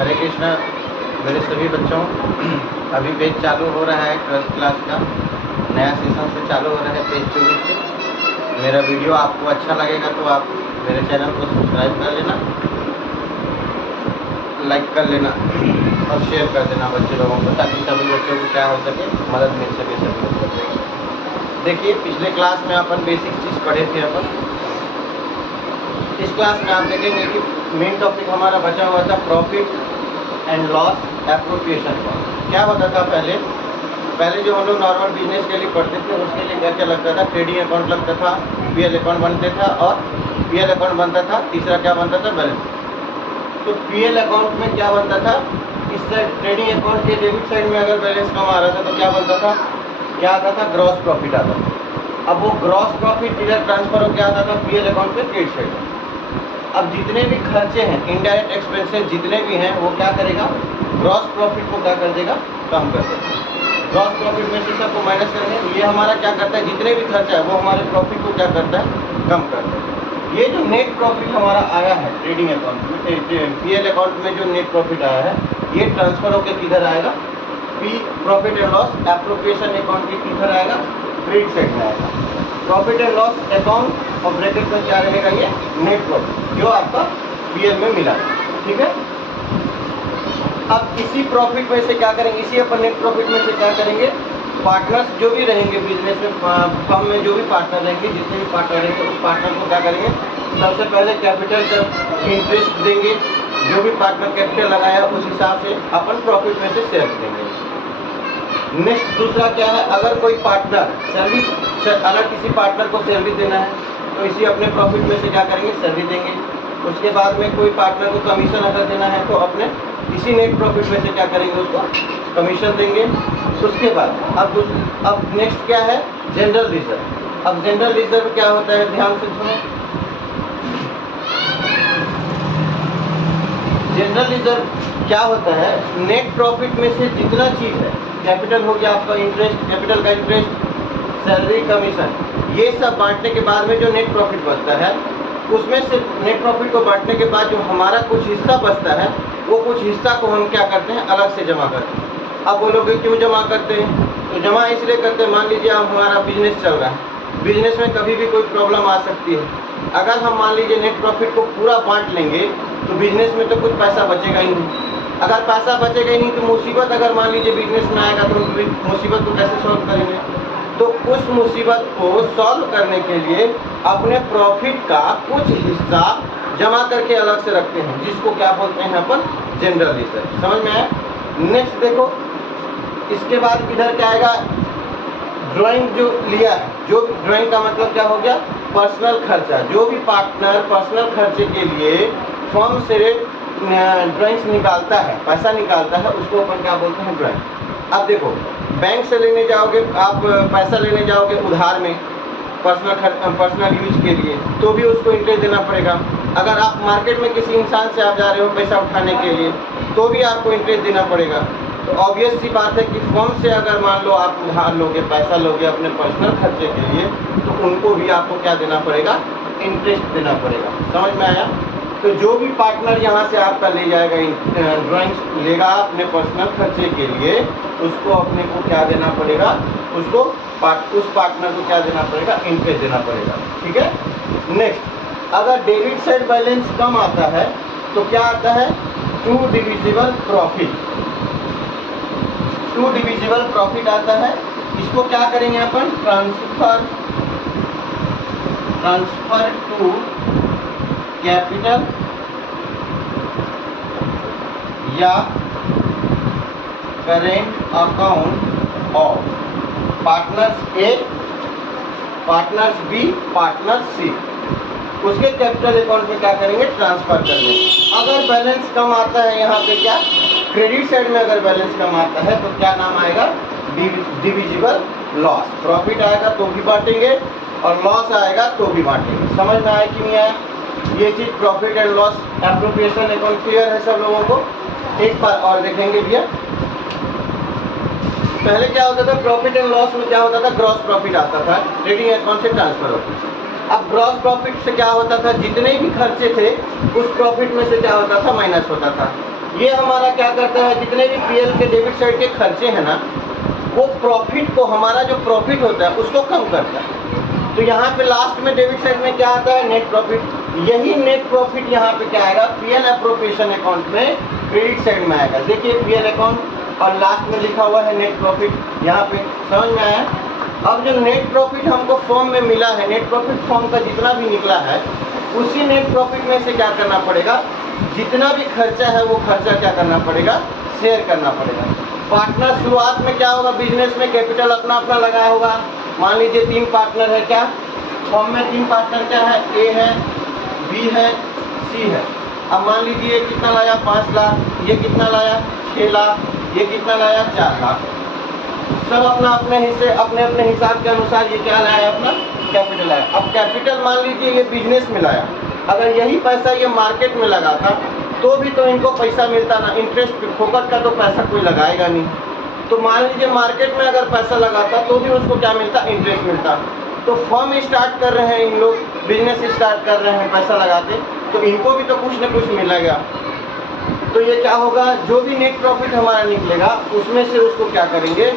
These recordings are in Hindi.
हरे कृष्णा मेरे सभी बच्चों। अभी पेज चालू हो रहा है 12th क्लास का नया सेशन से चालू हो रहा है पेज 24 से। मेरा वीडियो आपको अच्छा लगेगा तो आप मेरे चैनल को सब्सक्राइब कर लेना, लाइक कर लेना और शेयर कर देना बच्चे लोगों को, ताकि सभी बच्चों को क्या हो सके, मदद मिल सके सभी बच्चों को। देखिए, पिछले क्लास में अपन बेसिक चीज़ पढ़े थे। अपन इस क्लास में आप देखेंगे कि मेन टॉपिक हमारा बचा हुआ था प्रॉफिट एंड लॉस एप्रोप्रिएशन का। क्या होता था पहले जो हम लोग नॉर्मल बिजनेस के लिए पढ़ते थे, उसके लिए क्या क्या लगता था, ट्रेडिंग अकाउंट लगता था, पीएल अकाउंट बनते था और पीएल अकाउंट बनता था, तीसरा क्या बनता था, बैलेंस। तो पीएल अकाउंट में क्या बनता था, इस साइड ट्रेडिंग अकाउंट के डेबिट साइड में अगर बैलेंस कम आ रहा था तो क्या बनता था, क्या आता था, ग्रॉस प्रॉफिट आता था। अब वो ग्रॉस प्रॉफिट इधर ट्रांसफर हो क्या आता था, पीएल अकाउंट पे क्रेडिट साइड। अब जितने भी खर्चे हैं, इनडायरेक्ट एक्सपेंसेस जितने भी हैं, वो क्या करेगा, ग्रॉस प्रॉफिट को क्या कर देगा, कम कर देगा। ग्रॉस प्रॉफिट में से सबको माइनस करेंगे, ये हमारा क्या करता है, जितने भी खर्चा है वो हमारे प्रॉफिट को क्या करता है, कम करता है। ये जो नेट प्रॉफिट हमारा आया है ट्रेडिंग अकाउंट में, पीएल अकाउंट में जो नेट प्रॉफिट आया है, ये ट्रांसफर होकर किधर आएगा, profit and loss appropriation account के किधर आएगा, क्रेडिट साइड में आएगा। प्रॉफिट एंड लॉस अकाउंट और ब्रैकेट में क्या रहेगा, ये नेट प्रॉफिट जो आपका पीएल में मिला। ठीक है, अब इसी प्रॉफिट में से क्या करेंगे, इसी अपन नेट प्रॉफिट में से क्या करेंगे, पार्टनर्स जो भी रहेंगे बिजनेस में, फर्म में जो भी पार्टनर रहेंगे, जितने भी पार्टनर रहेंगे, उस पार्टनर को क्या करेंगे, सबसे पहले कैपिटल का इंटरेस्ट देंगे। जो भी पार्टनर कैपिटल लगाया उस हिसाब से अपन प्रॉफिट में से शेयर देंगे। नेक्स्ट दूसरा क्या है, अगर कोई पार्टनर सैलरी, अगर किसी पार्टनर को सैलरी देना है तो इसी अपने प्रॉफिट में से क्या करेंगे, सैलरी देंगे। उसके बाद में कोई पार्टनर को कमीशन अगर देना है तो अपने इसी नेट प्रॉफिट में से क्या करेंगे, उसको कमीशन देंगे। उसके बाद अब नेक्स्ट क्या है, जनरल रिजर्व। अब जनरल रिजर्व क्या होता है, ध्यान से सुनो। जनरल रिजर्व क्या होता है, नेट प्रॉफिट में से जितना चीज़ है, कैपिटल हो गया आपका, इंटरेस्ट, कैपिटल का इंटरेस्ट, सैलरी, कमीशन, ये सब बांटने के बाद में जो नेट प्रॉफिट बचता है, उसमें से नेट प्रॉफिट को बांटने के बाद जो हमारा कुछ हिस्सा बचता है, वो कुछ हिस्सा को हम क्या करते हैं, अलग से जमा करते हैं। अब बोलोगे क्यों जमा करते हैं, तो जमा इसलिए करते हैं, मान लीजिए अब हमारा बिजनेस चल रहा है, बिजनेस में कभी भी कोई प्रॉब्लम आ सकती है। अगर हम मान लीजिए नेट प्रॉफिट को पूरा बांट लेंगे तो बिजनेस में तो कुछ पैसा बचेगा ही नहीं। अगर पैसा बचेगा ही नहीं तो मुसीबत अगर मान लीजिए बिजनेस में आएगा तो मुसीबत को कैसे सॉल्व करेंगे। तो उस मुसीबत को सॉल्व करने के लिए अपने प्रॉफिट का कुछ हिस्सा जमा करके अलग से रखते हैं, जिसको क्या बोलते हैं अपन, जनरल रिजर्व। समझ में आया। नेक्स्ट देखो, इसके बाद इधर क्या आएगा, ड्राइंग जो लिया है, जो ड्राइंग का मतलब क्या हो गया, पर्सनल खर्चा। जो भी पार्टनर पर्सनल खर्चे के लिए फर्म से ड्राइंग्स निकालता है, पैसा निकालता है, उसको अपन क्या बोलते हैं, ड्राइंग। अब देखो, बैंक से लेने जाओगे आप, पैसा लेने जाओगे उधार में पर्सनल यूज के लिए, तो भी उसको इंटरेस्ट देना पड़ेगा। अगर आप मार्केट में किसी इंसान से आप जा रहे हो पैसा उठाने के लिए, तो भी आपको इंटरेस्ट देना पड़ेगा। तो ऑब्वियस सी बात है कि फर्म से अगर मान लो आप उधार लोगे, पैसा लोगे अपने पर्सनल खर्चे के लिए, तो उनको भी आपको क्या देना पड़ेगा, इंटरेस्ट देना पड़ेगा। समझ में आया। तो जो भी पार्टनर यहाँ से आपका ले जाएगा, ड्राइंग्स लेगा अपने पर्सनल खर्चे के लिए, उसको अपने को क्या देना पड़ेगा, उसको उस पार्टनर को क्या देना पड़ेगा, इंटरेस्ट देना पड़ेगा। ठीक है। नेक्स्ट, अगर डेबिट साइड बैलेंस कम आता है तो क्या आता है, to divisible profit. To divisible profit आता है। इसको क्या करेंगे अपन, transfer to capital or current account of partners A, partners B, partner C, उसके कैपिटल अकाउंट में क्या करेंगे, ट्रांसफर कर देंगे। अगर बैलेंस कम आता है, यहाँ पे क्या, क्रेडिट साइड में अगर बैलेंस कम आता है तो क्या नाम आएगा, डिविजिबल लॉस। प्रॉफिट आएगा तो भी बांटेंगे और लॉस आएगा तो भी बांटेंगे। समझ में आया कि नहीं आया। ये चीज़ profit and loss appropriation account clear है सब लोगों को। एक बार और देखेंगे भैया, पहले क्या होता था, प्रॉफिट एंड लॉस में क्या होता था, ग्रॉस प्रॉफिट आता था, ट्रेडिंग अकाउंट से ट्रांसफर होता था। अब ग्रॉस प्रॉफिट से क्या होता था, जितने भी खर्चे थे उस प्रॉफिट में से क्या होता था, माइनस होता था। ये हमारा क्या करता है, जितने भी पीएल के डेबिट साइड के खर्चे हैं ना, वो प्रॉफिट को, हमारा जो प्रॉफिट होता है उसको कम करता है। तो यहाँ पे लास्ट में डेबिट साइड में क्या आता है, नेट प्रॉफिट। यही नेट प्रॉफिट यहाँ पे क्या आएगा, पीएल एप्रोप्रिएशन अकाउंट में क्रेडिट साइड में आएगा। देखिए पीएल अकाउंट और लास्ट में लिखा हुआ है नेट प्रॉफिट, यहाँ पे समझ में आया। अब जो नेट प्रॉफिट हमको फॉर्म में मिला है, नेट प्रॉफिट फॉर्म का जितना भी निकला है, उसी नेट प्रॉफिट में से क्या करना पड़ेगा, जितना भी खर्चा है वो खर्चा क्या करना पड़ेगा, शेयर करना पड़ेगा। पार्टनर शुरुआत में क्या होगा, बिजनेस में कैपिटल अपना अपना लगाया होगा। मान लीजिए 3 पार्टनर है, क्या फॉर्म में 3 पार्टनर क्या है, ए है, बी है, सी है। अब मान लीजिए ये कितना लाया, 5 लाख, ये कितना लाया 6 लाख, ये कितना लाया 4 लाख। सब अपना अपने हिस्से, अपने अपने हिसाब के अनुसार ये क्या लाया, अपना कैपिटल लाया। अब कैपिटल मान लीजिए ये बिजनेस में लाया, अगर यही पैसा ये मार्केट में लगा था तो भी तो इनको पैसा मिलता ना, इंटरेस्ट पे, फोकट का तो पैसा कोई लगाएगा नहीं। तो मान लीजिए मार्केट में अगर पैसा लगाता तो भी उसको क्या मिलता, इंटरेस्ट मिलता। तो फर्म स्टार्ट कर रहे हैं इन लोग, बिजनेस स्टार्ट कर रहे हैं पैसा लगाते, तो इनको भी तो कुछ न कुछ मिलेगा। तो ये क्या होगा, जो भी नेट प्रॉफिट हमारा निकलेगा उसमें से उसको क्या करेंगे,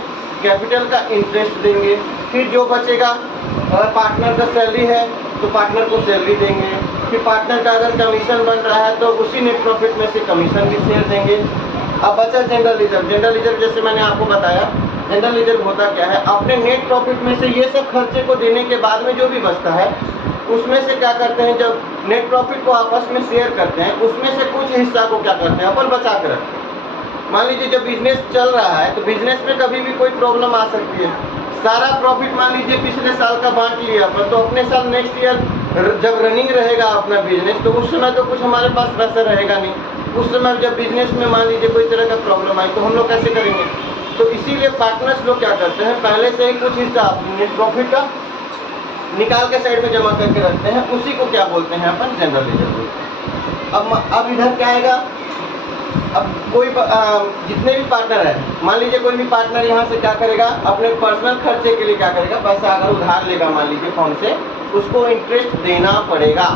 कैपिटल का इंटरेस्ट देंगे। फिर जो बचेगा, अगर पार्टनर का सैलरी है तो पार्टनर को सैलरी देंगे। फिर पार्टनर का अगर कमीशन बन रहा है तो उसी नेट प्रॉफिट में से कमीशन भी शेयर देंगे। अब बचा जनरल रिजर्व। जनरल रिजर्व जैसे मैंने आपको बताया, जनरल रिजर्व होता क्या है, अपने नेट प्रॉफिट में से ये सब खर्चे को देने के बाद में जो भी बचता है उसमें से क्या करते हैं, जब नेट प्रॉफिट को आपस में शेयर करते हैं उसमें से कुछ हिस्सा को क्या करते हैं, अपन बचा कर रखते हैं। मान लीजिए जब बिजनेस चल रहा है तो बिजनेस में कभी भी कोई प्रॉब्लम आ सकती है। सारा प्रॉफिट मान लीजिए पिछले साल का बांट लिया अपन, तो अपने साल नेक्स्ट ईयर जब रनिंग रहेगा अपना बिजनेस, तो उस समय तो कुछ हमारे पास पैसा रहेगा नहीं। उस समय जब बिजनेस में मान लीजिए कोई तरह का प्रॉब्लम आई तो हम लोग कैसे करेंगे। तो इसीलिए पार्टनर्स लोग क्या करते हैं, पहले से ही कुछ हिस्सा नेट प्रॉफिट का निकाल के साइड में जमा करके रखते हैं, उसी को क्या बोलते हैं अपन, जनरल रिजर्व। अब इधर क्या आएगा, अब कोई जितने भी पार्टनर है, मान लीजिए कोई भी पार्टनर यहाँ से क्या करेगा, अपने पर्सनल खर्चे के लिए क्या करेगा, पैसा अगर उधार लेगा मान लीजिए फर्म से, उसको इंटरेस्ट देना पड़ेगा।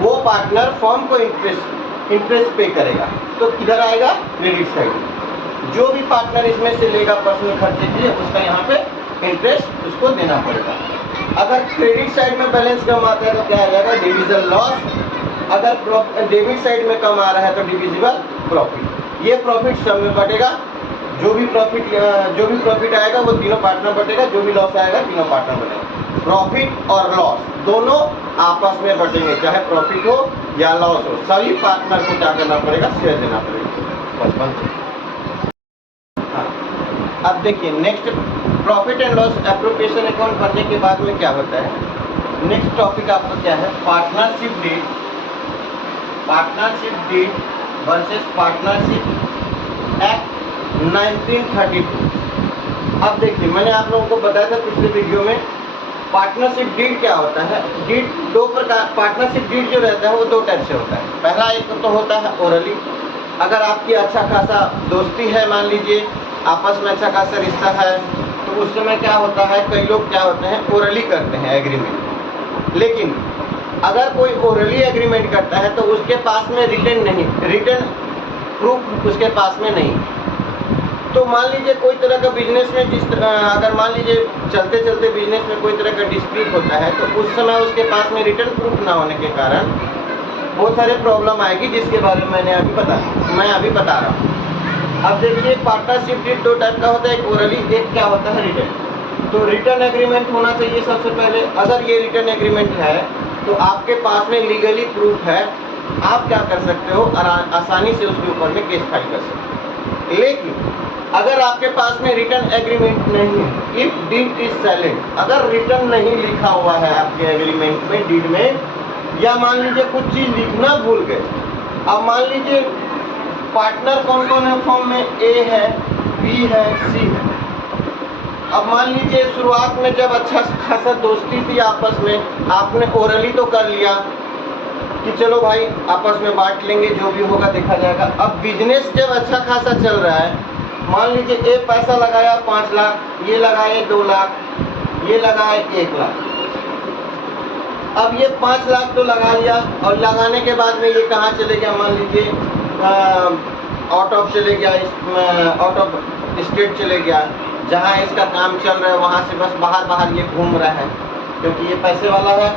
वो पार्टनर फर्म को इंटरेस्ट पे करेगा, तो किधर आएगा, क्रेडिट साइड। जो भी पार्टनर इसमें से लेगा पर्सनल खर्चे के लिए, उसका यहाँ पे इंटरेस्ट उसको देना पड़ेगा। अगर क्रेडिट साइड में बैलेंस कम आता है तो क्या आ जाएगा, डिविजन लॉस। अगर डेबिट साइड में कम आ रहा है तो डिविजिबल प्रॉफिट। ये प्रॉफिट सब में बटेगा, जो भी प्रॉफिट आएगा वो तीनों पार्टनर बटेगा, जो भी लॉस आएगा तीनों पार्टनर बटेगा। प्रॉफिट और लॉस दोनों आपस में बटेंगे, चाहे प्रॉफिट हो या लॉस हो, सभी पार्टनर को क्या करना पड़ेगा, शेयर देना पड़ेगा। बस बंद। हाँ, अब देखिए next, profit and loss appropriation account बनने के बाद में क्या होता है, नेक्स्ट टॉपिक आपका क्या है, partnership deed. Partnership deed versus partnership act 1932। अब देखिए मैंने आप लोगों को बताया था पिछले वीडियो में, पार्टनरशिप डीड क्या होता है। डीड दो प्रकार, पार्टनरशिप डीड जो रहता है वो 2 टाइप से होता है। पहला एक तो होता है ओरली, अगर आपकी अच्छा खासा दोस्ती है, मान लीजिए आपस में अच्छा खासा रिश्ता है, तो उस समय क्या होता है, कई लोग क्या होते हैं ओरली करते हैं एग्रीमेंट। लेकिन अगर कोई ओरली एग्रीमेंट करता है तो उसके पास में रिटर्न प्रूफ उसके पास में नहीं। तो मान लीजिए कोई तरह का बिजनेस में अगर मान लीजिए चलते चलते बिजनेस में कोई तरह का डिस्प्यूट होता है, तो उस समय उसके पास में रिटर्न प्रूफ ना होने के कारण बहुत सारे प्रॉब्लम आएगी, जिसके बारे में मैं अभी बता रहा हूँ। अब देखिए पार्टनरशिप डीड 2 टाइप का होता है, एक ओरली, एक क्या होता है रिटर्न। तो रिटर्न एग्रीमेंट होना चाहिए सबसे पहले। अगर ये रिटर्न एग्रीमेंट है तो आपके पास में लीगली प्रूफ है, आप क्या कर सकते हो, आसानी से उसके ऊपर में केस फाइल कर सकते हो। लेकिन अगर आपके पास में रिटर्न एग्रीमेंट नहीं है, इफ डीड इज साइलेंट, अगर रिटर्न नहीं लिखा हुआ है आपके एग्रीमेंट में, डीड में, या मान लीजिए कुछ चीज़ लिखना भूल गए। अब मान लीजिए पार्टनर कौन कौन है फॉर्म में, ए है, बी है, सी है। अब मान लीजिए शुरुआत में जब अच्छा खासा दोस्ती थी आपस में, आपने ओरली तो कर लिया कि चलो भाई आपस में बांट लेंगे, जो भी होगा देखा जाएगा। अब बिजनेस जब अच्छा खासा चल रहा है, मान लीजिए ए पैसा लगाया 5 लाख, ये लगाए 2 लाख, ये लगाए 1 लाख। अब ये 5 लाख तो लगा लिया, और लगाने के बाद में ये कहाँ चले गया, मान लीजिए आउट ऑफ चले गया, आउट ऑफ स्टेट चले गया, जहाँ इसका काम चल रहा है वहाँ से बस बाहर ये घूम रहा है, क्योंकि ये पैसे वाला है।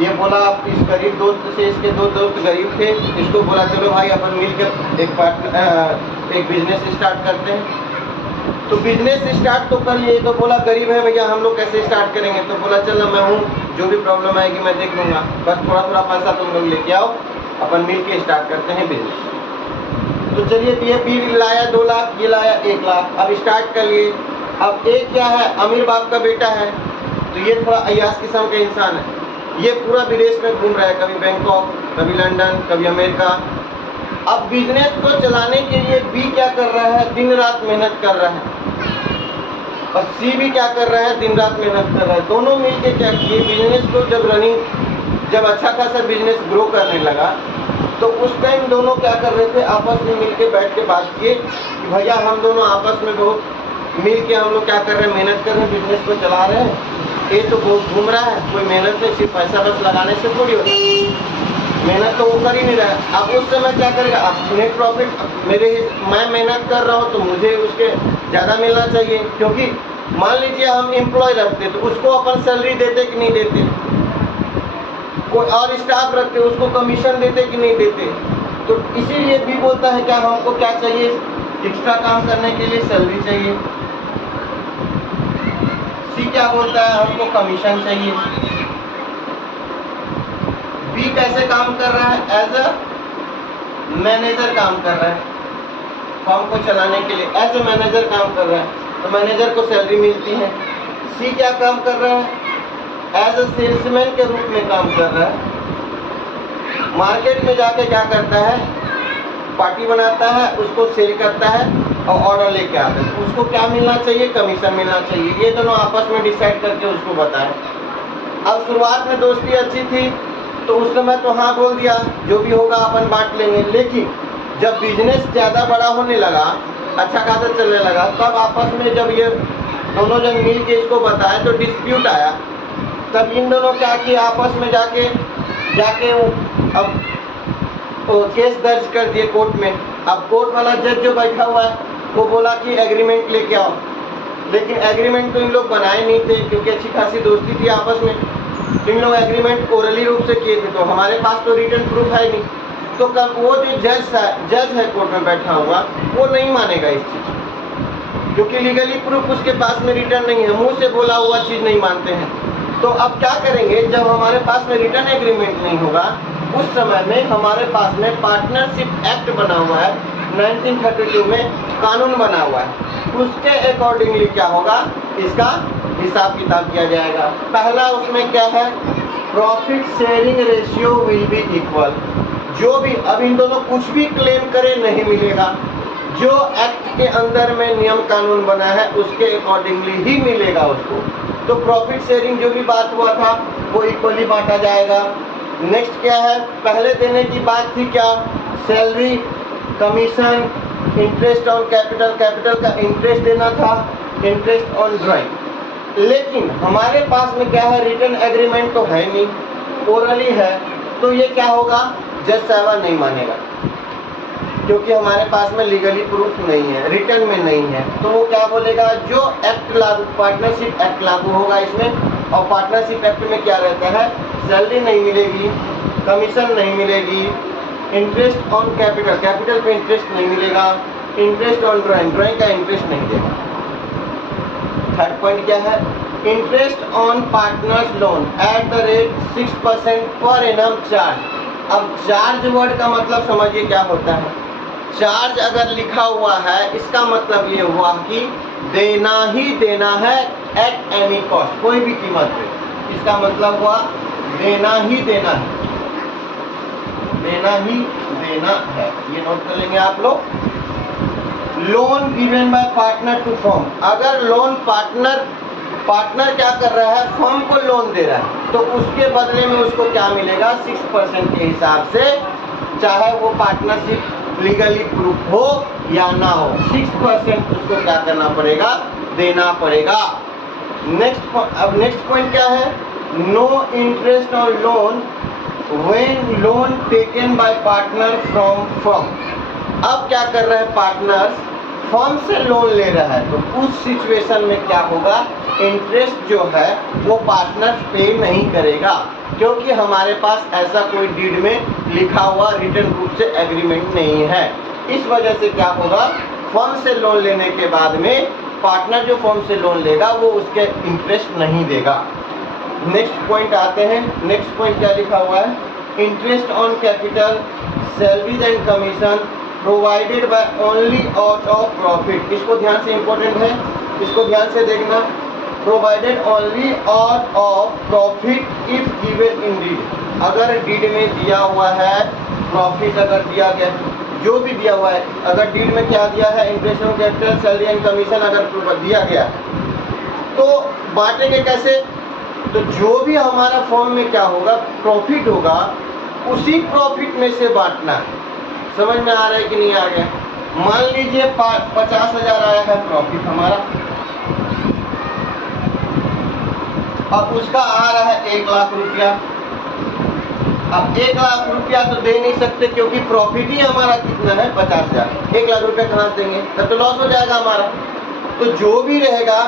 ये बोला इस गरीब दोस्त से, इसके 2 दोस्त गरीब थे, इसको बोला चलो भाई अपन मिलकर एक बिजनेस स्टार्ट करते हैं। तो बिजनेस स्टार्ट तो कर लिए, तो बोला गरीब है भैया हम लोग कैसे स्टार्ट करेंगे, तो बोला चलो मैं हूँ, जो भी प्रॉब्लम आएगी मैं देख लूँगा, बस थोड़ा पैसा तुम लोग लेके आओ, अपन मिल के स्टार्ट करते हैं बिजनेस। तो चलिए, ये भी लाया 2 लाख, ये लाया 1 लाख, अब स्टार्ट कर लिए। अब एक क्या है, अमीर बाप का बेटा है, तो ये थोड़ा अय्याश किस्म का इंसान है, ये पूरा विदेश में घूम रहा है, कभी बैंकॉक, कभी लंदन, कभी अमेरिका। अब बिजनेस को चलाने के लिए बी क्या कर रहा है, दिन रात मेहनत कर रहा है, और सी भी क्या कर रहा है, दिन रात मेहनत कर रहा है। दोनों मिलके क्या किए, बिजनेस को जब अच्छा खासा बिजनेस ग्रो करने लगा, तो उस टाइम दोनों क्या कर रहे थे, आपस में मिलके बैठ के बात किए कि भैया हम दोनों आपस में बहुत मिल के हम लोग क्या कर रहे हैं, मेहनत कर रहे हैं, बिजनेस को चला रहे हैं। ये तो बहुत घूम रहा है, कोई मेहनत नहीं, सिर्फ पैसा बस लगाने से थोड़ी होता है, मेहनत तो वो कर ही नहीं रहा है। अब उस समय क्या करेगा, अब नेट प्रॉफिट मैं मेहनत कर रहा हूँ तो मुझे उसके ज़्यादा मिलना चाहिए, क्योंकि मान लीजिए हम एम्प्लॉय रखते तो उसको अपन सैलरी देते कि नहीं देते, कोई और स्टाफ रखते उसको कमीशन देते कि नहीं देते। तो इसीलिए भी बोलता है क्या, हमको क्या चाहिए, एक्स्ट्रा काम करने के लिए सैलरी चाहिए। सी क्या बोलता है, हमको कमीशन चाहिए। बी कैसे काम कर रहा है, एज अ मैनेजर काम कर रहा है, फर्म को चलाने के लिए एज अ मैनेजर काम कर रहा है, तो मैनेजर को सैलरी मिलती है। सी क्या काम कर रहा है, एज अ सेल्समैन के रूप में काम कर रहा है, मार्केट में जाके क्या करता है, पार्टी बनाता है, उसको सेल करता है और ऑर्डर लेके आता है, तो उसको क्या मिलना चाहिए, कमीशन मिलना चाहिए। ये दोनों आपस में डिसाइड करके उसको बताएं। अब शुरुआत में दोस्ती अच्छी थी तो उस समय तो हाँ बोल दिया, जो भी होगा अपन बांट लेंगे, लेकिन जब बिजनेस ज़्यादा बड़ा होने लगा, अच्छा खासा चलने लगा, तब आपस में जब ये दोनों जन मिल के इसको बताए तो डिस्प्यूट आया। तब इन दोनों क्या किया, आपस में जाके अब केस दर्ज कर दिए कोर्ट में। अब कोर्ट वाला जज जो बैठा हुआ है वो बोला कि एग्रीमेंट लेके आओ, लेकिन एग्रीमेंट तो इन लोग बनाए नहीं थे, क्योंकि अच्छी खासी दोस्ती थी आपस में। इन लोग एग्रीमेंट ओरली रूप से किए थे, तो हमारे पास तो रिटर्न प्रूफ है नहीं। तो कब वो जो जज है कोर्ट में बैठा हुआ, वो नहीं मानेगा इस चीज़, क्योंकि लीगली प्रूफ उसके पास में रिटर्न नहीं है, मुंह से बोला हुआ चीज़ नहीं मानते हैं। तो अब क्या करेंगे, जब हमारे पास में रिटर्न एग्रीमेंट नहीं होगा, उस समय में हमारे पास में पार्टनरशिप एक्ट बना हुआ है, 1932 में कानून बना हुआ है, उसके अकॉर्डिंगली क्या होगा, इसका हिसाब किताब किया जाएगा। पहला उसमें क्या है, profit sharing ratio will be equal. जो भी अब इन दोनों कुछ भी क्लेम करे नहीं मिलेगा, जो एक्ट के अंदर में नियम कानून बना है उसके अकॉर्डिंगली ही मिलेगा उसको। तो प्रॉफिट शेयरिंग जो भी बात हुआ था वो इक्वली बांटा जाएगा। नेक्स्ट क्या है, पहले देने की बात थी क्या, salary, commission, interest on capital, capital का इंटरेस्ट देना था, इंटरेस्ट ऑन ड्राइंग। लेकिन हमारे पास में क्या है, रिटर्न एग्रीमेंट तो है नहीं, ओरली है, तो ये क्या होगा, जज साहब नहीं मानेगा, क्योंकि हमारे पास में लीगली प्रूफ नहीं है, रिटर्न में नहीं है। तो वो क्या बोलेगा, जो एक्ट लागू, पार्टनरशिप एक्ट लागू होगा इसमें, और पार्टनरशिप एक्ट में क्या रहता है, सैलरी नहीं मिलेगी, कमीशन नहीं मिलेगी, इंटरेस्ट ऑन कैपिटल, कैपिटल पे इंटरेस्ट नहीं मिलेगा, इंटरेस्ट ऑन ड्राइंग, ड्राइंग का इंटरेस्ट नहीं देगा। थर्ड पॉइंट क्या है, interest on partners loan at the rate 6% per annum charge. अब चार्ज वर्ड का मतलब समझिए क्या होता है, चार्ज अगर लिखा हुआ है इसका मतलब ये हुआ कि देना ही देना है एट एनी कॉस्ट, कोई भी कीमत पे, इसका मतलब हुआ देना ही देना है, देना ही देना है। ये नोट कर लेंगे आप लोग। Loan given by partner to firm, अगर लोन पार्टनर क्या कर रहा है, फर्म को लोन दे रहा है, तो उसके बदले में उसको क्या मिलेगा, 6% के हिसाब से, चाहे वो पार्टनरशिप लीगली प्रूफ हो या ना हो, 6% उसको क्या करना पड़ेगा, देना पड़ेगा। नेक्स्ट पॉइंट क्या है, no interest on loan when loan taken by partner from firm. अब क्या कर रहे हैं पार्टनर्स, फर्म से लोन ले रहा है, तो उस सिचुएशन में क्या होगा, इंटरेस्ट जो है वो पार्टनर्स पे नहीं करेगा, क्योंकि हमारे पास ऐसा कोई डीड में लिखा हुआ रिटन रूप से एग्रीमेंट नहीं है। इस वजह से क्या होगा, फर्म से लोन लेने के बाद में पार्टनर जो फर्म से लोन लेगा वो उसके इंटरेस्ट नहीं देगा। नेक्स्ट पॉइंट आते हैं। नेक्स्ट पॉइंट क्या लिखा हुआ है, interest on capital salaries and commission provided by only out of profit. इसको ध्यान से इम्पोर्टेंट है, इसको ध्यान से देखना। Provided only out of profit if given in deed. अगर डीड में दिया हुआ है प्रॉफिट, अगर दिया गया जो भी दिया हुआ है, अगर डीड में क्या दिया है, interest on capital salary and commission अगर दिया गया तो बांटेंगे कैसे, तो जो भी हमारा फॉर्म में क्या होगा प्रॉफिट होगा उसी प्रॉफिट में से बांटना है। समझ में आ रहा है कि नहीं आ गया। मान लीजिए 50,000 आया है प्रॉफिट हमारा, अब उसका आ रहा है 1 लाख रुपया। अब 1 लाख रुपया तो दे नहीं सकते क्योंकि प्रॉफिट ही हमारा कितना है 50,000। 1 लाख रुपया कहाँ से देंगे, तब तो लॉस हो जाएगा हमारा। तो जो भी रहेगा,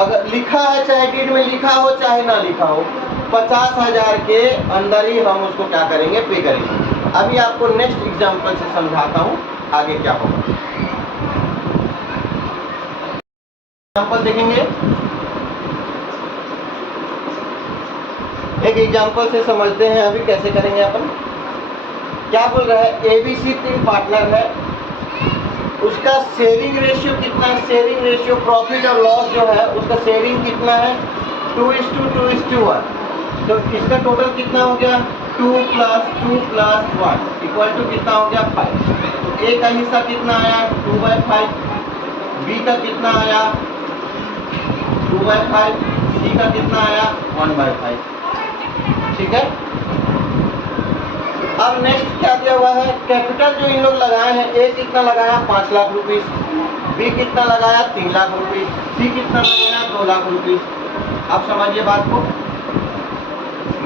अगर लिखा है चाहे डीड में लिखा हो चाहे ना लिखा हो, 50,000 के अंदर ही हम उसको क्या करेंगे, पे करेंगे। अभी आपको नेक्स्ट एग्जांपल से समझाता हूँ आगे क्या होगा। एग्जांपल देखेंगे, एक एग्जांपल से समझते हैं अभी कैसे करेंगे अपन। क्या बोल रहा है, एबीसी 3 पार्टनर है, उसका शेयरिंग रेशियो कितना है, शेयरिंग रेशियो प्रॉफिट और लॉस जो है उसका शेयरिंग कितना है 2:2:1। तो इसका टोटल कितना हो गया 2 + 2 + 1 इक्वल टू कितना हो गया 5। तो ए का हिस्सा कितना आया 2/5, बी का कितना आया 2/5, सी का कितना आया 1/5। ठीक है। अब नेक्स्ट क्या दिया हुआ है, कैपिटल जो इन लोग लगाए हैं, ए कितना लगाया 5 लाख रुपीस, बी कितना लगाया 3 लाख रुपीस, सी कितना लगाया 2 लाख रुपीस। अब समझिए बात को।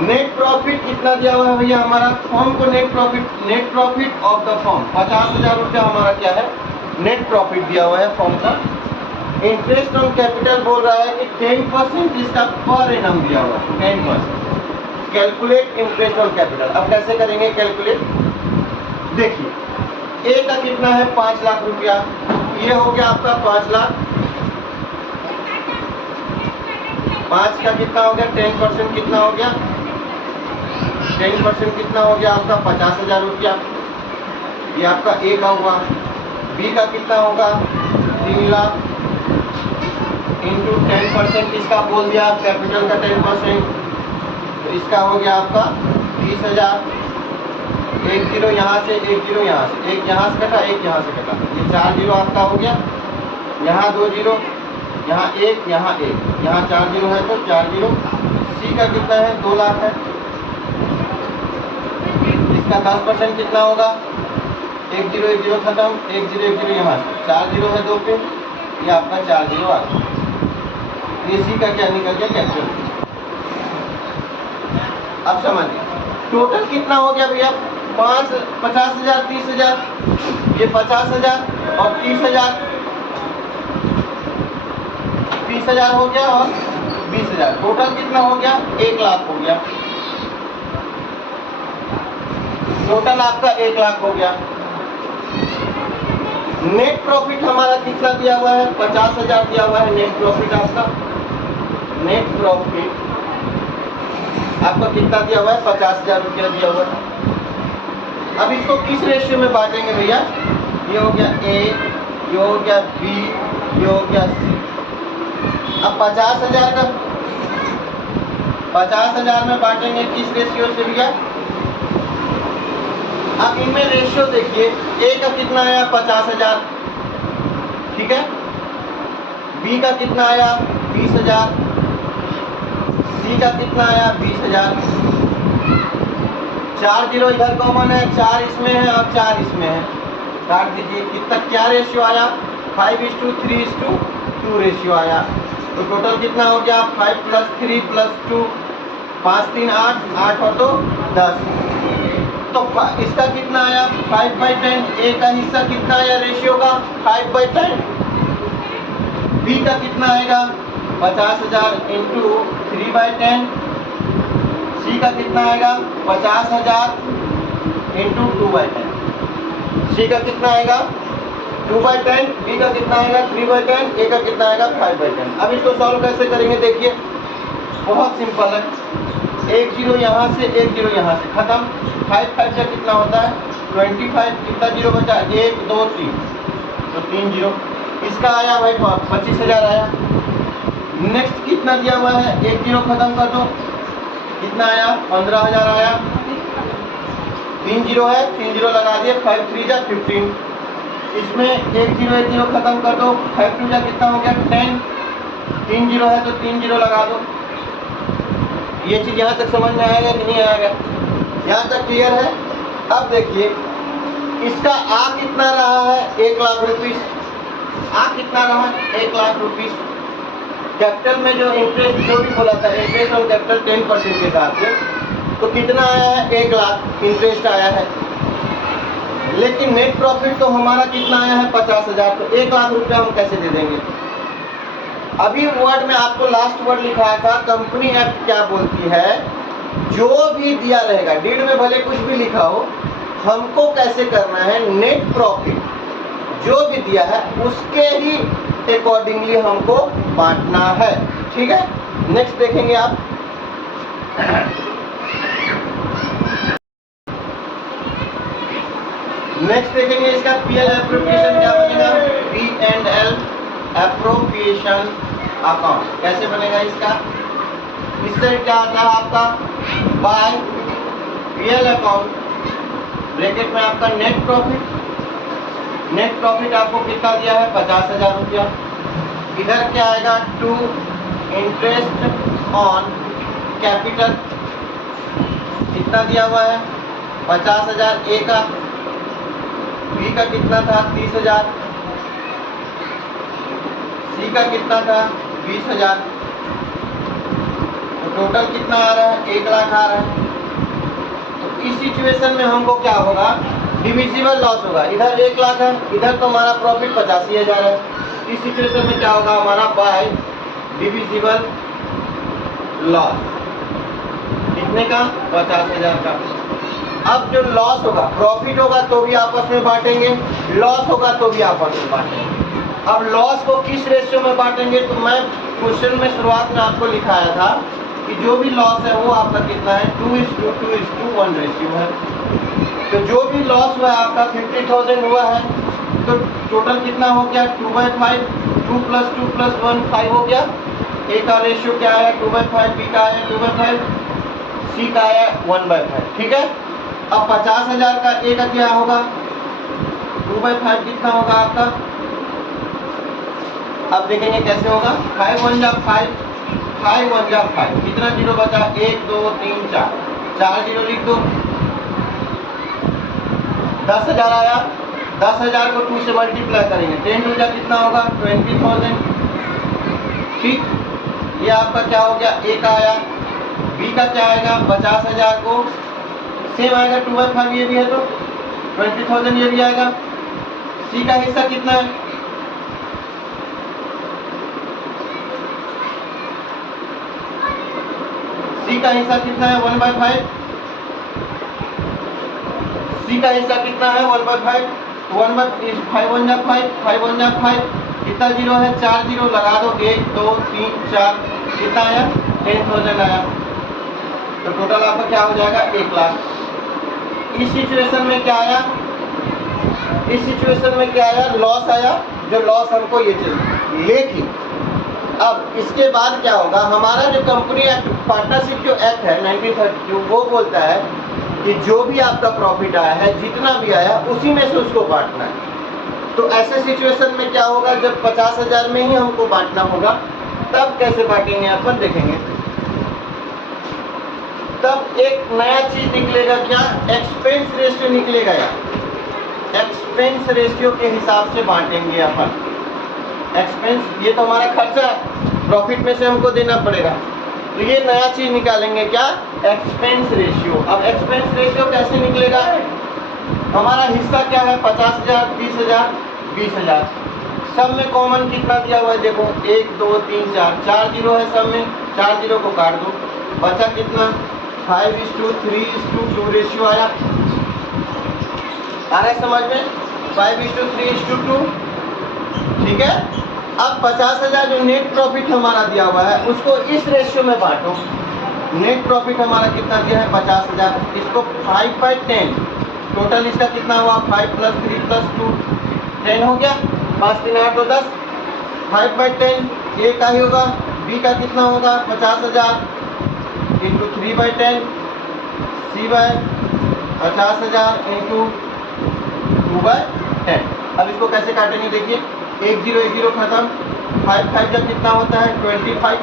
नेट प्रॉफिट कितना दिया हुआ है भैया हमारा, फर्म को net profit of the firm 50,000 रुपया हमारा क्या है, नेट प्रॉफिट दिया हुआ है फर्म का। इंटरेस्ट ऑन कैपिटल बोल रहा है कि 10% इसका पर एनम दिया हुआ है 10%। Calculate interest on capital. अब कैसे करेंगे कैलकुलेट, देखिए ए का कितना है 5 लाख रुपया, ये हो गया आपका 5 लाख, 5 का कितना हो गया 10% कितना हो गया, 10% कितना हो गया आपका 50,000 रुपया, ये आपका ए का हुआ। बी का कितना होगा 3 लाख इंटू 10% इसका बोल दिया कैपिटल का 10%, तो इसका हो गया आपका 20,000। 1 जीरो यहाँ से 1 जीरो यहाँ से, एक यहाँ से कटा एक यहाँ से कटा, ये 4 जीरो आपका हो गया, यहाँ 2 जीरो, यहाँ 1 यहाँ 1, यहाँ 4 जीरो है तो 4 जीरो। सी का कितना है 2 लाख है, इसका 10% कितना होगा 1 जीरो 1 जीरो खत्म, 1 जीरो 1 जीरो यहाँ से 4 जीरो है 2 पे, ये आपका 4 जीरो आ गया। ये सी का क्या निकल गया कैपिटल। अब समझिए टोटल कितना हो गया भैया 50,000 30,000, ये 50,000 और 30,000, 30,000 हो गया और 20,000, टोटल कितना हो गया 1 लाख हो गया, टोटल आपका 1 लाख हो गया। नेट प्रॉफिट हमारा कितना दिया हुआ है 50,000 दिया हुआ है नेट प्रॉफिट आपका, नेट प्रॉफिट आपका कितना दिया हुआ है 50,000 रुपया दिया हुआ है। अब इसको किस रेशियो में बांटेंगे भैया, ये हो गया ए, ये हो गया बी, ये हो गया सी। अब 50,000 का 50,000 में बांटेंगे किस रेशियो से भैया, अब इनमें रेशियो देखिए, ए का कितना आया 50,000, ठीक है, बी का कितना आया 20,000, सी का कितना आया 20,000। 4 जीरो इधर कॉमन है, 4 इसमें है और 4 इसमें है, काट दीजिए। कितना क्या रेशियो आया 5:3:2 रेशियो आया। तो टोटल कितना हो गया 5 + 3 + 2 5 3 8, 8 और 2 10। तो इसका कितना आया 5/10। ए का हिस्सा कितना आया रेशियो का 5/10। बी का कितना आएगा 50,000 इंटू 3/10। सी का कितना आएगा 50,000 इंटू 2/10। सी का कितना आएगा 2/10, बी का कितना आएगा 3/10, ए का कितना आएगा 5/10। अब इसको सॉल्व कैसे करेंगे देखिए, बहुत सिंपल है। एक जीरो यहाँ से, एक जीरो यहाँ से, खत्म। 5 5 से कितना होता है 25। कितना जीरो बचा 1 2 3, तो 3 जीरो। इसका आया भाई 25,000 आया। नेक्स्ट कितना दिया हुआ है, एक जीरो खत्म कर दो, कितना आया 15,000 आया। 3 जीरो है, 3 जीरो लगा दिए, 5 3 जा 15। इसमें एक जीरो खत्म कर दो, 5 2 जा कितना हो गया 10। 3 जीरो है तो 3 जीरो लगा दो। ये चीज़ यहाँ तक समझ में आएगा कि नहीं आएगा, यहाँ तक क्लियर है। अब देखिए इसका आ कितना रहा है 1 लाख रुपीस। आ कितना रहा 1 लाख रुपीस। कैपिटल में जो इंटरेस्ट जो भी बोला था, इंटरेस्ट और कैपिटल 10% के हिसाब से, तो कितना आया है 1 लाख इंटरेस्ट आया है। लेकिन नेट प्रॉफिट तो हमारा कितना आया है 50,000। तो 1 लाख रुपया हम कैसे दे देंगे। अभी वर्ड में आपको लास्ट वर्ड लिखा था, कंपनी एक्ट क्या बोलती है, जो भी दिया रहेगा डीड में भले कुछ भी लिखा हो, हमको कैसे करना है नेट प्रॉफिट जो भी दिया है उसके ही अकॉर्डिंगली हमको बांटना है। ठीक है, नेक्स्ट देखेंगे आप। नेक्स्ट देखेंगे इसका पीएल एप्रोप्रिएशन क्या बनेगा, P&L एप्रोप्रिएशन अकाउंट कैसे बनेगा इसका। इससे क्या आता है आपका बाय पीएल अकाउंट, ब्रैकेट में आपका नेट प्रॉफिट। नेट प्रॉफिट आपको कितना दिया है 50,000 रुपया। इधर क्या आएगा टू इंटरेस्ट ऑन कैपिटल, कितना दिया हुआ है 50,000 ए का। बी का कितना था 30,000। सी का कितना था 20,000। तो टोटल कितना आ रहा है 1 लाख आ रहा है। तो इस सिचुएशन में हमको क्या होगा, डिविजिबल लॉस होगा। इधर 1 लाख है, इधर तो हमारा प्रॉफिट 85,000 है। इस सिचुएशन में क्या होगा हमारा बाय डिविजिबल लॉस, कितने का 50,000 का। अब जो लॉस होगा, प्रॉफिट होगा तो भी आपस में बांटेंगे, लॉस होगा तो भी आपस में बांटेंगे। अब लॉस को किस रेशियो में बांटेंगे, तो मैं क्वेश्चन में शुरुआत में आपको लिखाया था कि जो भी लॉस है वो आपका कितना है 2:1 रेशियो है। तो जो भी लॉस हुआ है आपका 50,000 हुआ है, तो टोटल कितना हो गया 2/5। 2 + 2 + 1 5 हो गया। ए का रेशियो क्या आया 2/5, बी का आया 2/5, सी का आया 1/5। ठीक है, अब 50,000 का ए का क्या होगा 2/5 कितना होगा आपका। अब देखेंगे कैसे होगा, 5 1 जा 5, 5 1 जा 5, कितना जीरो बचा 1 2 3 4, 4 जीरो लिख दो। 10,000 आया, 10,000 को 2 से मल्टीप्लाई करेंगे, 10 2 जा कितना होगा 20,000। ठीक, ये आपका क्या हो गया ए का आया। बी का क्या आएगा 50,000 को सेम आएगा 2/5, ये भी है तो 20,000 ये भी आएगा। सी का हिस्सा कितना है, सी का हिस्सा कितना है 1/5। सी का हिस्सा कितना है 1/5। 5 1 जा 5, 5 1 जा 5, कितना जीरो है 4 जीरो लगा दो, 1 2 3 4, कितना आया 10,000 आया। तो टोटल आपका क्या हो जाएगा 1 लाख। इस सिचुएशन में क्या आया, इस सिचुएशन में क्या आया लॉस आया, जो लॉस हमको ये चाहिए। लेकिन अब इसके बाद क्या होगा, हमारा जो कंपनी एक्ट पार्टनरशिप जो एक्ट है 1932 वो बोलता है कि जो भी आपका प्रॉफिट आया है जितना भी आया उसी में से उसको बांटना है। तो ऐसे सिचुएशन में क्या होगा, जब 50,000 में ही हमको बांटना होगा, तब कैसे बांटेंगे अपन देखेंगे। तब एक नया चीज निकलेगा, क्या एक्सपेंस रेशियो निकलेगा। यार एक्सपेंस रेशियो के हिसाब से बांटेंगे अपन। एक्सपेंस ये तो हमारा खर्चा है, प्रॉफिट में से हमको देना पड़ेगा। तो ये नया चीज निकालेंगे क्या, एक्सपेंस रेशियो। अब एक्सपेंस रेशियो कैसे निकलेगा, हमारा हिस्सा क्या है 50,000, 30,000, 20,000। सब में कॉमन कितना दिया हुआ है देखो 1 2 3 4, 4 जीरो है सब में, 4 जीरो को काट दो, बचा कितना 5:3:2 रेशियो आया। आ रहा है समझ में, 5:3:2। ठीक है। अब 50,000 जो नेट प्रॉफिट हमारा दिया हुआ है उसको इस रेशियो में बांटो। नेट प्रॉफिट हमारा कितना दिया है 50,000, इसको 5/10, टोटल इसका कितना हुआ 5 + 3 + 2 10 हो गया, 5 3 8 2 10, 5/10 ए का ही होगा, बी का कितना होगा 50,000 × 3/10, सी बाय 50,000 × 2/10। अब इसको कैसे काटेंगे देखिए, 1 0 1 0 खत्म, 5 5 जब कितना होता है 25,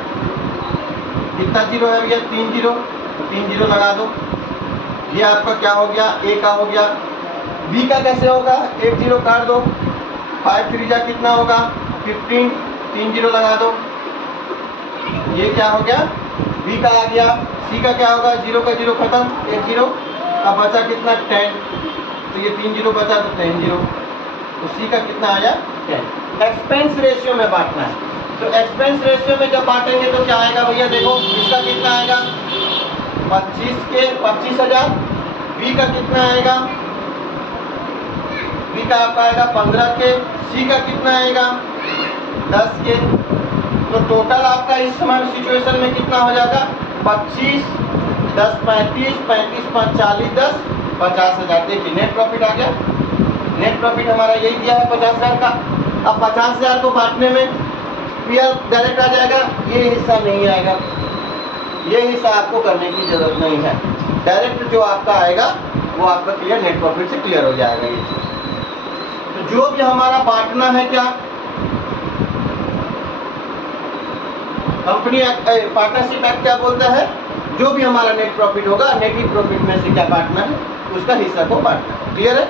कितना जीरो है भैया 3 जीरो, तो 3 जीरो लगा दो। ये आपका क्या हो गया, ए का हो गया। बी का कैसे होगा, 1 जीरो काट दो, 5 3 जा कितना होगा 15, 3 जीरो लगा दो। ये क्या हो गया, बी का आ गया। सी का क्या होगा, 0 का 0 खत्म, 1 जीरो, अब बचा कितना 10, तो ये 3 जीरो बचा तो 10 जीरो, तो सी का कितना आया 10। एक्सपेंस रेशियो में बांटना है, तो एक्सपेंस रेशियो में जब बांटेंगे तो क्या आएगा भैया देखो, इसका कितना आएगा 25,000, बी का कितना आएगा, बी का आपका आएगा 15 के, सी का कितना आएगा 10 के। तो टोटल आपका इस समय सिचुएशन में कितना हो जाएगा 25 10 35 35 5 40 10 50,000। देखिए नेट प्रॉफिट आ गया, नेट प्रॉफिट हमारा यही दिया है 50,000 का। अब 50,000 को बांटने में पीएल डायरेक्ट आ जाएगा, ये हिस्सा नहीं आएगा, ये हिस्सा आपको करने की जरूरत नहीं है, डायरेक्ट जो आपका आएगा वो आपका क्लियर नेट प्रॉफिट से क्लियर हो जाएगा ये चीज। तो जो भी हमारा बांटना है क्या, कंपनी पार्टनरशिप एक्ट क्या बोलता है, जो भी हमारा नेट प्रॉफिट होगा नेट प्रॉफिट में से क्या बांटना है, उसका हिस्सा को बांटना है। क्लियर है।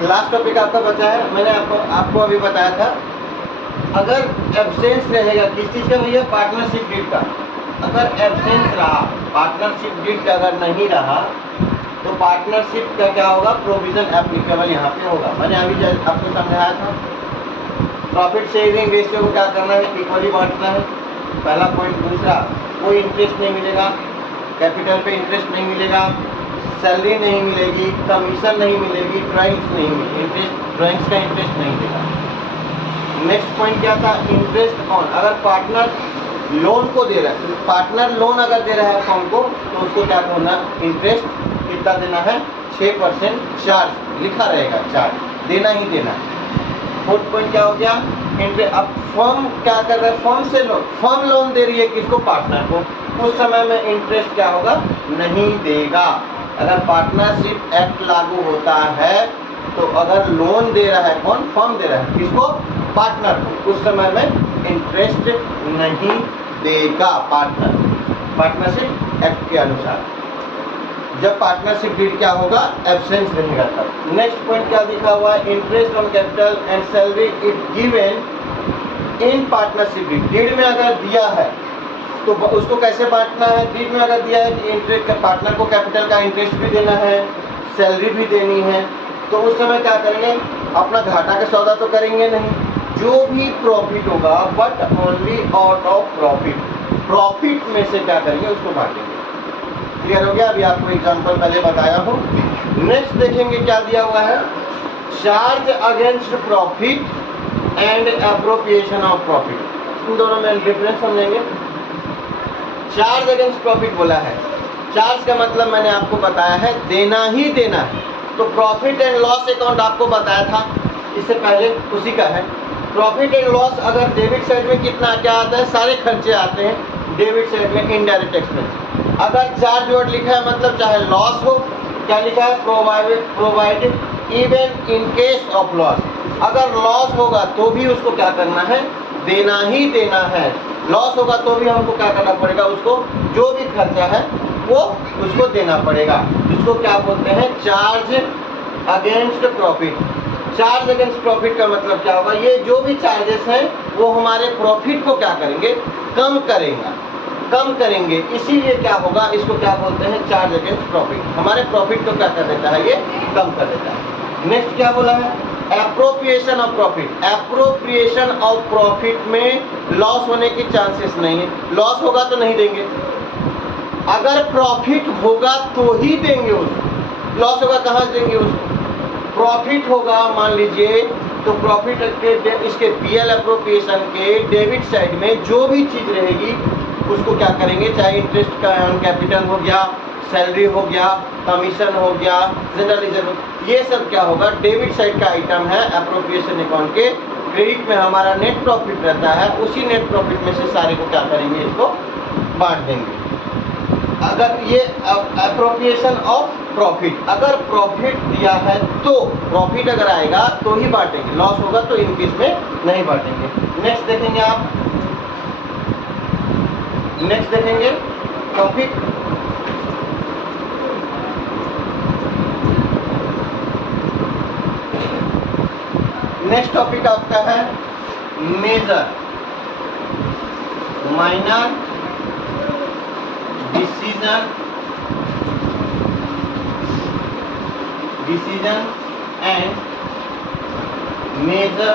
लास्ट टॉपिक आपका बचा है, मैंने आपको अभी बताया था, अगर एब्सेंस रहेगा किस चीज़ का भैया, पार्टनरशिप डीड का, अगर एब्सेंस रहा, पार्टनरशिप डीड अगर नहीं रहा तो पार्टनरशिप का क्या होगा, प्रोविजन एप्लीकेबल यहाँ पे होगा। मैंने अभी आपको समझाया था, प्रॉफिट शेयरिंग रेशियो को क्या करना है, इक्वली बांटना है, पहला पॉइंट। दूसरा, कोई इंटरेस्ट नहीं मिलेगा, कैपिटल पे इंटरेस्ट नहीं मिलेगा, सैलरी नहीं मिलेगी, कमीशन नहीं मिलेगी, ड्राइंग्स नहीं मिलेगी, इंटरेस्ट ड्राइंग्स का इंटरेस्ट नहीं देगा। नेक्स्ट पॉइंट क्या था, इंटरेस्ट ऑन, अगर पार्टनर लोन को दे रहा है, पार्टनर लोन अगर दे रहा है फर्म को, तो उसको क्या करना, इंटरेस्ट कितना देना है 6% चार्ज लिखा रहेगा, चार्ज देना ही देना है। फोर्थ पॉइंट क्या हो गया, इंटरेस्ट। अब फर्म क्या कर रहा है, फर्म से लोन, फर्म लोन दे रही है किसको, पार्टनर को, उस समय में इंटरेस्ट क्या होगा, नहीं देगा। अगर पार्टनरशिप एक्ट लागू होता है तो अगर लोन दे रहा है कौन, फर्म दे रहा है किसको, पार्टनर को, उस समय में इंटरेस्ट नहीं देगा पार्टनर, पार्टनरशिप एक्ट के अनुसार। जब पार्टनरशिप डीड क्या होगा, एब्सेंस रहेगा तब। नेक्स्ट पॉइंट क्या लिखा हुआ है, interest on capital and salary it given in partnership deed. Deed में अगर दिया है तो उसको कैसे बांटना है, डीड में अगर दिया है कि इंटरेस्ट, पार्टनर को कैपिटल का इंटरेस्ट भी देना है, सैलरी भी देनी है, तो उस समय क्या करेंगे, अपना घाटा का सौदा तो करेंगे नहीं, जो भी प्रॉफिट होगा but only out of profit, profit में से क्या करेंगे, उसको बांटेंगे। क्लियर हो गया। अभी आपको एग्जांपल पहले बताया हूँ। नेक्स्ट देखेंगे क्या दिया हुआ है, charge against profit and appropriation of profit, इन दोनों में डिफरेंस समझेंगे। चार्ज अगेंस्ट प्रॉफिट बोला है, चार्ज का मतलब मैंने आपको बताया है देना ही देना है। तो प्रॉफिट एंड लॉस अकाउंट आपको बताया था इससे पहले, उसी का है। प्रॉफिट एंड लॉस अगर डेबिट साइड में कितना क्या आता है, सारे खर्चे आते हैं, डेबिट साइड में इनडायरेक्ट एक्सपेंस। अगर चार्ज वर्ड लिखा है मतलब चाहे लॉस हो, क्या लिखा है, provide even in case of loss, अगर लॉस होगा तो भी उसको क्या करना है, देना ही देना है। लॉस होगा तो भी हमको क्या करना पड़ेगा, उसको जो भी खर्चा है वो उसको देना पड़ेगा, जिसको क्या बोलते हैं, charge against profit. Charge against profit का मतलब क्या होगा, ये जो भी चार्जेस हैं वो हमारे प्रॉफिट को क्या करेंगे, कम करेंगे। इसीलिए क्या होगा, इसको क्या बोलते हैं, चार्ज अगेंस्ट प्रॉफिट। हमारे प्रॉफिट को क्या कर देता है, ये कम कर देता है। नेक्स्ट क्या बोला है, appropriation of profit. Appropriation of profit में लॉस होने के चांसेस नहीं है। लॉस होगा तो नहीं देंगे, अगर प्रॉफिट होगा तो ही देंगे उसको। लॉस होगा कहाँ से देंगे उसको, प्रॉफिट होगा मान लीजिए तो प्रॉफिट के इसके पीएल एप्रोप्रिएशन के डेबिट साइड में जो भी चीज़ रहेगी उसको क्या करेंगे, चाहे इंटरेस्ट का कैपिटल हो गया, सैलरी हो गया, कमीशन हो गया, जनरल रिजर्व, ये सब क्या होगा, डेबिट साइड का आइटम है एप्रोप्रिएशन अकाउंट के। क्रेडिट में हमारा नेट प्रॉफिट रहता है, उसी नेट प्रॉफिट में से सारे को क्या करेंगे, इसको बांट देंगे। अगर ये एप्रोप्रिएशन ऑफ प्रॉफिट, अगर प्रॉफिट दिया है तो प्रॉफिट अगर आएगा तो ही बांटेंगे, लॉस होगा तो इन केस में नहीं बांटेंगे। नेक्स्ट देखेंगे आप, नेक्स्ट देखेंगे टॉपिक नेक्स्ट टॉपिक आपका है major minor decision and major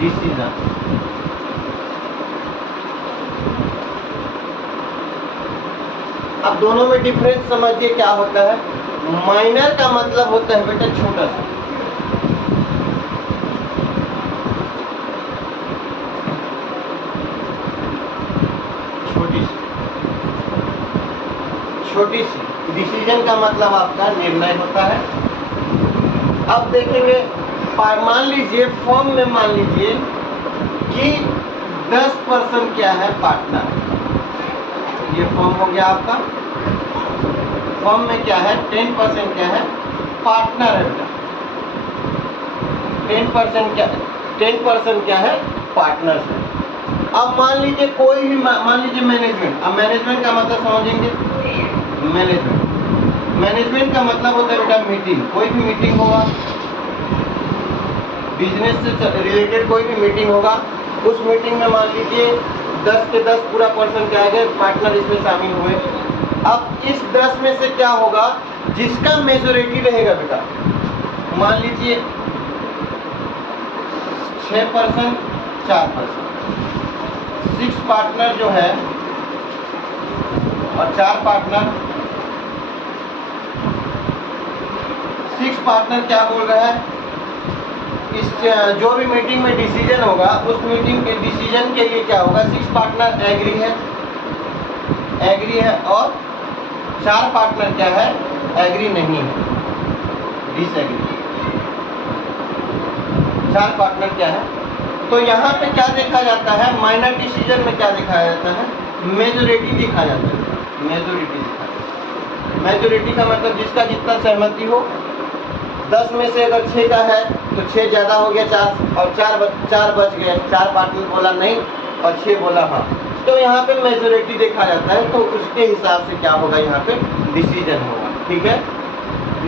decision. अब दोनों में डिफरेंस समझिए क्या होता है। माइनर का मतलब होता है बेटा छोटा सा, छोटी सी। डिसीजन का मतलब आपका निर्णय होता है। अब देखेंगे, मान लीजिए फर्म में मान लीजिए कि 10% क्या है, पार्टनर। ये फर्म हो गया आपका, फर्म में क्या है 10% क्या है, पार्टनर है बेटा। 10% क्या है, पार्टनर्स है। अब मान लीजिए कोई भी, मान लीजिए मैनेजमेंट। अब मैनेजमेंट का मतलब समझेंगे, मैनेजमेंट का मतलब होता है बेटा मीटिंग। कोई भी मीटिंग होगा, बिजनेस से रिलेटेड कोई भी मीटिंग होगा, उस मीटिंग में मान लीजिए 10 के 10 पूरा पर्सन क्या है, पार्टनर इसमें शामिल हुए। अब इस 10 में से क्या होगा, जिसका मेजोरिटी रहेगा बेटा, मान लीजिए 6%, 4%, 6 पार्टनर जो है और 4 पार्टनर, 6 पार्टनर क्या बोल रहा है, इस जो भी मीटिंग में डिसीजन होगा, उस मीटिंग के डिसीजन के लिए क्या होगा, 6 पार्टनर एग्री है और 4 पार्टनर क्या है, एग्री नहीं है, डिसएग्री। 4 पार्टनर क्या है। तो यहाँ पे क्या देखा जाता है, माइनर डिसीजन में क्या देखा जाता है, मेजोरिटी देखा जाता है। मेजोरिटी का मतलब जिसका जितना सहमति हो। 10 में से अगर 6 का है तो 6 ज़्यादा हो गया, 4 और 4 बच गए। 4 पार्टनर बोला नहीं और 6 बोला हाँ, तो यहाँ पे मेजोरिटी देखा जाता है। तो उसके हिसाब से क्या होगा, यहाँ पे डिसीजन होगा। ठीक है।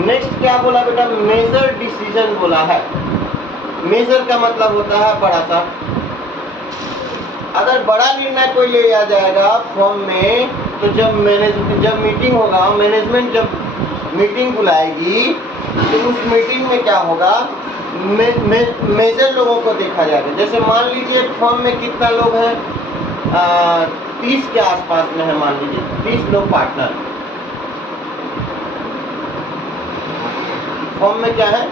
नेक्स्ट क्या बोला बेटा, मेजर डिसीजन बोला है। मेजर का मतलब होता है बड़ा सा। अगर बड़ा निर्णय कोई ले लिया जाएगा फर्म में, तो जब मीटिंग होगा, मैनेजमेंट जब मीटिंग बुलाएगी तो उस मीटिंग में क्या होगा, मेजर लोगों को देखा जाएगा। जैसे मान लीजिए फर्म में कितना लोग हैं, 30 के आसपास में है, मान लीजिए 30 लोग पार्टनर। फर्म में क्या है,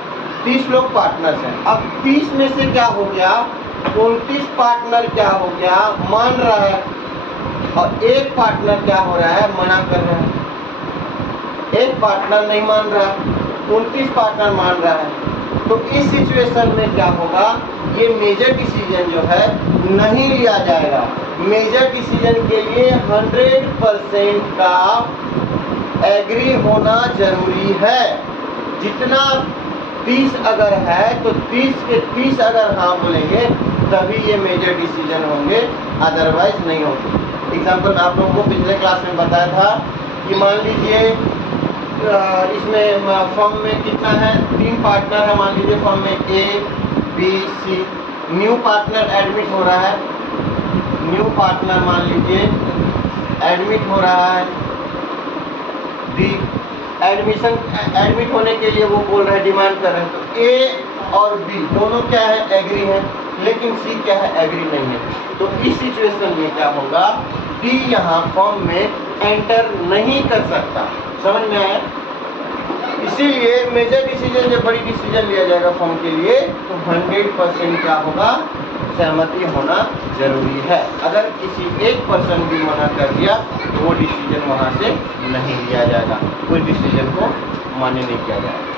30 लोग पार्टनर्स हैं। अब 30 में से क्या हो गया, 29 पार्टनर क्या हो गया, मान रहा है, और एक पार्टनर क्या हो रहा है, मना कर रहा है। एक पार्टनर नहीं मान रहा, 29 पार्टनर मान रहा है। तो इस सिचुएशन में क्या होगा, ये मेजर डिसीजन जो है नहीं लिया जाएगा। मेजर डिसीजन के लिए 100% का एग्री होना जरूरी है। जितना 30 अगर है तो 30 के 30 अगर हाँ बोलेंगे तभी ये मेजर डिसीजन होंगे, अदरवाइज नहीं होंगे। एग्जाम्पल आप लोगों को पिछले क्लास में बताया था कि मान लीजिए इसमें फर्म में कितना है, 3 पार्टनर है, मान लीजिए फर्म में A, B, C new partner admit हो रहा है, न्यू पार्टनर मान लीजिए एडमिट हो रहा है, दी एडमिशन एडमिट होने के लिए वो बोल रहे हैं, डिमांड कर रहे हैं, तो ए और बी दोनों क्या है, एग्री है, लेकिन सी क्या है, एग्री नहीं है। तो इस सिचुएशन में क्या होगा, डी यहाँ फॉर्म में एंटर नहीं कर सकता। समझ में आया? इसीलिए मेजर डिसीजन जब बड़ी डिसीजन लिया जाएगा फॉर्म के लिए तो 100% क्या होगा, सहमति होना जरूरी है। अगर किसी 1% भी मना कर दिया तो वो डिसीजन वहाँ से नहीं लिया जाएगा, कोई डिसीजन को मान्य नहीं किया जाएगा।